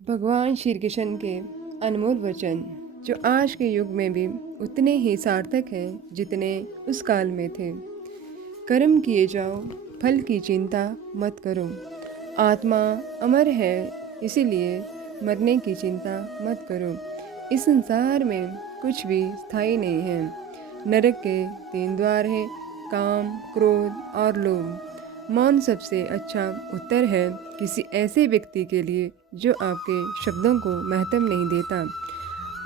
भगवान श्री कृष्ण के अनमोल वचन जो आज के युग में भी उतने ही सार्थक हैं जितने उस काल में थे। कर्म किए जाओ, फल की चिंता मत करो। आत्मा अमर है, इसीलिए मरने की चिंता मत करो। इस संसार में कुछ भी स्थायी नहीं है। नरक के 3 द्वार हैं, काम, क्रोध और लोभ। मौन सबसे अच्छा उत्तर है किसी ऐसे व्यक्ति के लिए जो आपके शब्दों को महत्व नहीं देता।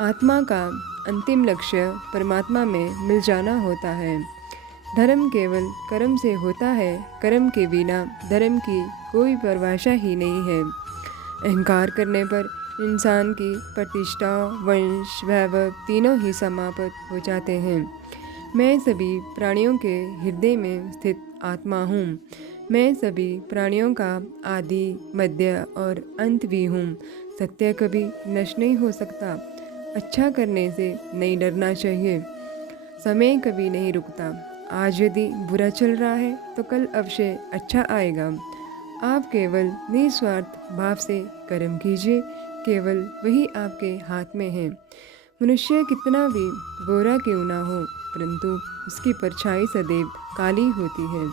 आत्मा का अंतिम लक्ष्य परमात्मा में मिल जाना होता है। धर्म केवल कर्म से होता है, कर्म के बिना धर्म की कोई परिभाषा ही नहीं है। अहंकार करने पर इंसान की प्रतिष्ठा, वंश, वैभव तीनों ही समाप्त हो जाते हैं। मैं सभी प्राणियों के हृदय में स्थित आत्मा हूँ। मैं सभी प्राणियों का आदि, मध्य और अंत भी हूँ। सत्य कभी नष्ट नहीं हो सकता। अच्छा करने से नहीं डरना चाहिए। समय कभी नहीं रुकता। आज यदि बुरा चल रहा है तो कल अवश्य अच्छा आएगा। आप केवल निस्वार्थ भाव से कर्म कीजिए, केवल वही आपके हाथ में है। मनुष्य कितना भी गोरा क्यों ना हो, परंतु उसकी परछाई सदैव काली होती है।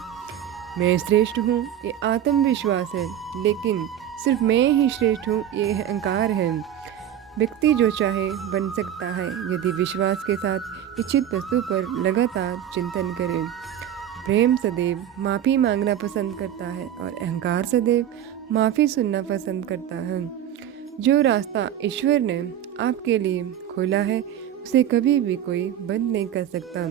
मैं श्रेष्ठ हूँ ये आत्मविश्वास है, लेकिन सिर्फ मैं ही श्रेष्ठ हूँ ये अहंकार है। व्यक्ति जो चाहे बन सकता है यदि विश्वास के साथ इच्छित वस्तु पर लगातार चिंतन करे। प्रेम सदैव माफ़ी मांगना पसंद करता है और अहंकार सदैव माफ़ी सुनना पसंद करता है। जो रास्ता ईश्वर ने आपके लिए खोला है उसे कभी भी कोई बंद नहीं कर सकता।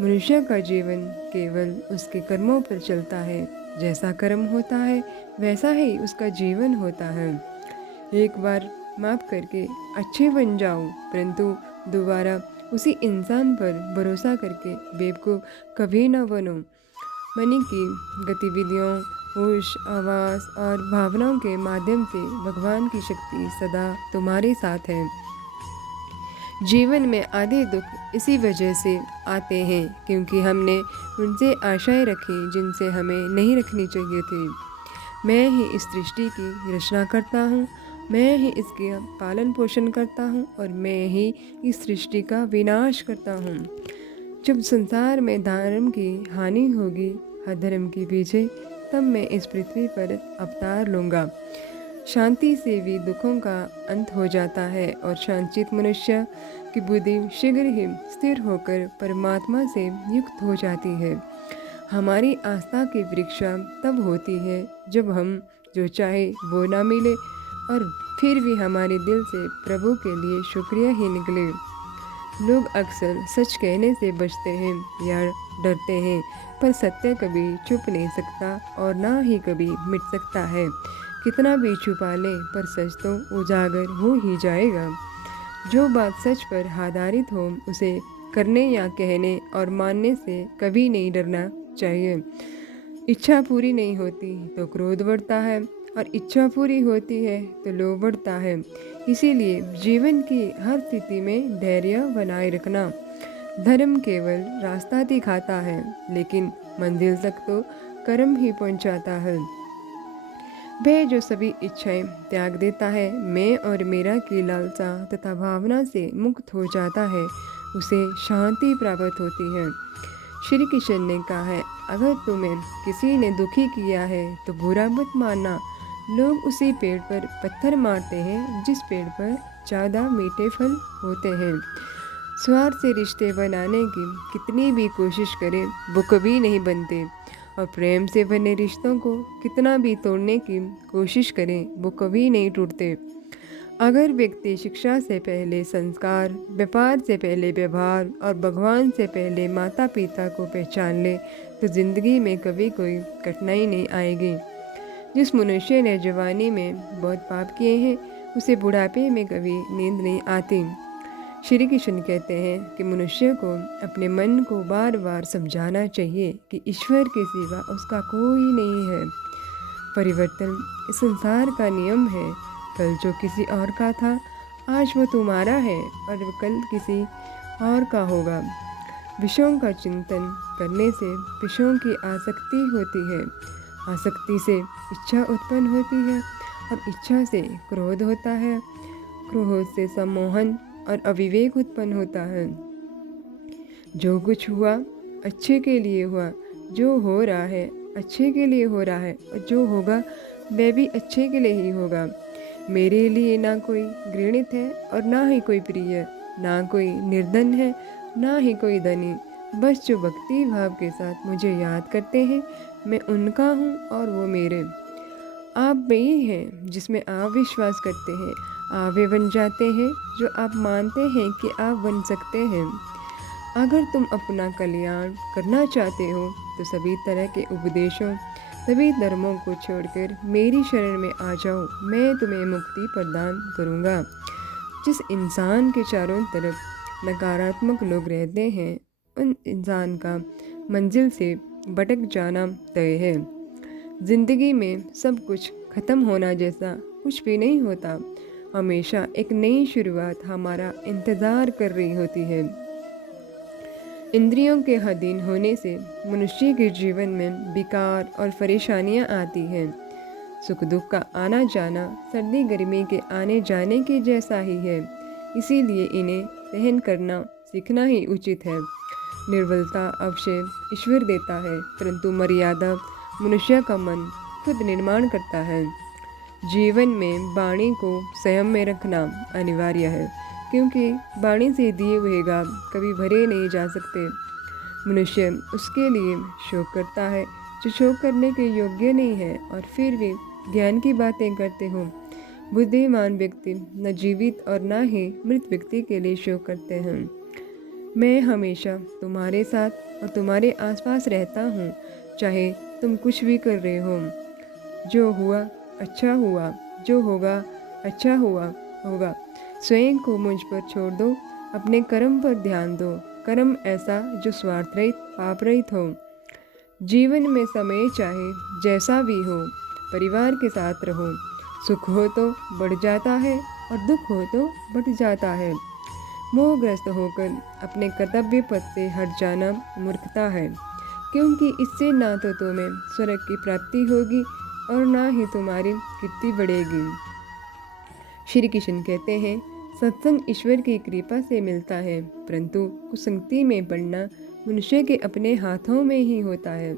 मनुष्य का जीवन केवल उसके कर्मों पर चलता है। जैसा कर्म होता है वैसा ही उसका जीवन होता है। एक बार माफ़ करके अच्छे बन जाओ, परंतु दोबारा उसी इंसान पर भरोसा करके बेवकूफ़ कभी न बनो। मन की गतिविधियों, होश, आवाज़ और भावनाओं के माध्यम से भगवान की शक्ति सदा तुम्हारे साथ है। जीवन में आधे दुख इसी वजह से आते हैं क्योंकि हमने उनसे आशाएं रखी जिनसे हमें नहीं रखनी चाहिए थी। मैं ही इस सृष्टि की रचना करता हूँ, मैं ही इसका पालन पोषण करता हूँ और मैं ही इस सृष्टि का विनाश करता हूँ। जब संसार में धर्म की हानि होगी, अधर्म की विजय, तब मैं इस पृथ्वी पर अवतार लूँगा। शांति से भी दुखों का अंत हो जाता है और शांतचित्त मनुष्य की बुद्धि शीघ्र ही स्थिर होकर परमात्मा से युक्त हो जाती है। हमारी आस्था की परीक्षा तब होती है जब हम जो चाहे वो ना मिले और फिर भी हमारे दिल से प्रभु के लिए शुक्रिया ही निकले। लोग अक्सर सच कहने से बचते हैं या डरते हैं, पर सत्य कभी छुप नहीं सकता और ना ही कभी मिट सकता है। कितना भी छुपा ले पर सच तो उजागर हो ही जाएगा। जो बात सच पर आधारित हो उसे करने या कहने और मानने से कभी नहीं डरना चाहिए। इच्छा पूरी नहीं होती तो क्रोध बढ़ता है और इच्छा पूरी होती है तो लोभ बढ़ता है। इसीलिए जीवन की हर स्थिति में धैर्य बनाए रखना। धर्म केवल रास्ता दिखाता है, लेकिन मंजिल तक तो कर्म ही पहुंचाता है। वह जो सभी इच्छाएं त्याग देता है, मैं और मेरा की लालसा तथा भावना से मुक्त हो जाता है, उसे शांति प्राप्त होती है। श्री कृष्ण ने कहा है, अगर तुम्हें किसी ने दुखी किया है तो बुरा मत मानना। लोग उसी पेड़ पर पत्थर मारते हैं जिस पेड़ पर ज़्यादा मीठे फल होते हैं। स्वार्थ से रिश्ते बनाने की कितनी भी कोशिश करें वो कभी नहीं बनते, और प्रेम से बने रिश्तों को कितना भी तोड़ने की कोशिश करें वो कभी नहीं टूटते। अगर व्यक्ति शिक्षा से पहले संस्कार, व्यापार से पहले व्यवहार और भगवान से पहले माता पिता को पहचान ले तो जिंदगी में कभी कोई कठिनाई नहीं आएगी। जिस मनुष्य ने जवानी में बहुत पाप किए हैं उसे बुढ़ापे में कभी नींद नहीं आती। श्री कृष्ण कहते हैं कि मनुष्य को अपने मन को बार बार समझाना चाहिए कि ईश्वर के सिवा उसका कोई नहीं है। परिवर्तन इस संसार का नियम है। कल जो किसी और का था आज वो तुम्हारा है और कल किसी और का होगा। विषयों का चिंतन करने से विषयों की आसक्ति होती है, आसक्ति से इच्छा उत्पन्न होती है और इच्छा से क्रोध होता है। क्रोध से सम्मोहन और अविवेक उत्पन्न होता है। जो कुछ हुआ अच्छे के लिए हुआ, जो हो रहा है अच्छे के लिए हो रहा है, और जो होगा वह भी अच्छे के लिए ही होगा। मेरे लिए ना कोई घृणित है और ना ही कोई प्रिय, ना कोई निर्धन है ना ही कोई धनी। बस जो भक्ति भाव के साथ मुझे याद करते हैं, मैं उनका हूँ और वो मेरे। आप वही हैं जिसमें आप विश्वास करते हैं। आप वे बन जाते हैं जो आप मानते हैं कि आप बन सकते हैं। अगर तुम अपना कल्याण करना चाहते हो तो सभी तरह के उपदेशों, सभी धर्मों को छोड़कर मेरी शरण में आ जाओ। मैं तुम्हें मुक्ति प्रदान करूँगा। जिस इंसान के चारों तरफ नकारात्मक लोग रहते हैं, उन इंसान का मंजिल से भटक जाना तय है। जिंदगी में सब कुछ खत्म होना जैसा कुछ भी नहीं होता। हमेशा एक नई शुरुआत हमारा इंतज़ार कर रही होती है। इंद्रियों के अधीन होने से मनुष्य के जीवन में विकार और परेशानियां आती हैं। सुख दुख का आना जाना सर्दी गर्मी के आने जाने के जैसा ही है। इसीलिए इन्हें सहन करना सीखना ही उचित है। निर्बलता अवश्य ईश्वर देता है, परंतु मर्यादा मनुष्य का मन खुद निर्माण करता है। जीवन में वाणी को संयम में रखना अनिवार्य है, क्योंकि वाणी से दिए हुए गाल कभी भरे नहीं जा सकते। मनुष्य उसके लिए शोक करता है जो शोक करने के योग्य नहीं है, और फिर भी ज्ञान की बातें करते हो। बुद्धिमान व्यक्ति न जीवित और न ही मृत व्यक्ति के लिए शोक करते हैं। मैं हमेशा तुम्हारे साथ और तुम्हारे आसपास रहता हूँ, चाहे तुम कुछ भी कर रहे हो। जो हुआ अच्छा हुआ, जो होगा अच्छा हुआ होगा। स्वयं को मुझ पर छोड़ दो, अपने कर्म पर ध्यान दो। कर्म ऐसा जो स्वार्थ रहित पाप रहित हो। जीवन में समय चाहे जैसा भी हो, परिवार के साथ रहो। सुख हो तो बढ़ जाता है और दुख हो तो बढ़ जाता है। मोहग्रस्त होकर अपने कर्तव्य पथ से हट जाना मूर्खता है, क्योंकि इससे ना तो तुम्हें स्वर्ग की प्राप्ति होगी और ना ही तुम्हारी कीर्ति बढ़ेगी। श्री कृष्ण कहते हैं, सत्संग ईश्वर की कृपा से मिलता है, परंतु कुसंगति में पड़ना मनुष्य के अपने हाथों में ही होता है।